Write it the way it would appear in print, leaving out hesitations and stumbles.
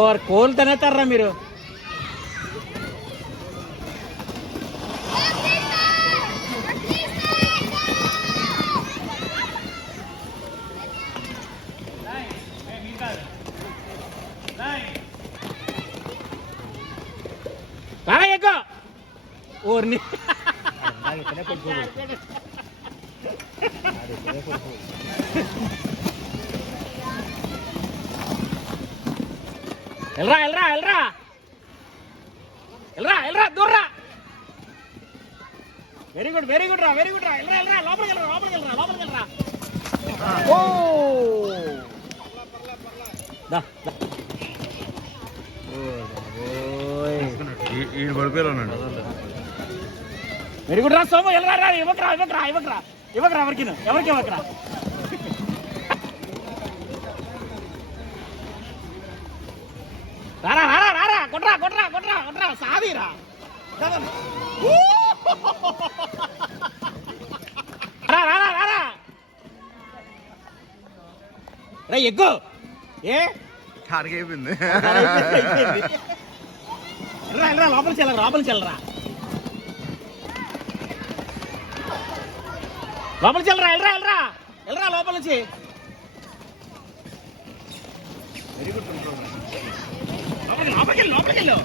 Or coal తినేస్తారా మీరు? ఊరిని వెళ్ళరా వెళ్ళరా వెళ్ళరా వెళ్ళరా వెళ్ళరా దూర్రా. వెరీ గుడ్ వెరీ గుడ్ రా వెరీ గుడ్ రా. వెళ్ళరా వెళ్ళరా లోపలికి వెళ్ళరా లోపలికి వెళ్ళరా లోపలికి వెళ్ళరా. ఓ పడిపోయాడు. వెరీ గుడ్ రా సోము. వెళ్ళరా ఇవ్వకరా ఇవ్వకరా ఇవ్వకరా ఇవ్వకరా ఎవరికి ఎవరికి ఇవ్వకరా. రారా రారా రారా కొట్రా కొట్రా కొట్రా కొట్రా సాదిరా. రారా రారా రే ఎగ్గు ఏ అయిపోయింది. వెళ్ళరా వెళ్ళరా లోపలికి వెళ్ళరా లోపలికి వెళ్ళరా లోపలికి వెళ్ళరా వెళ్ళరా వెళ్ళరా వెళ్ళరా లోపల నుంచి. వెరీ గుడ్ లోపలికి లోపలికి వెళ్ళు లోపలికి వెళ్ళు.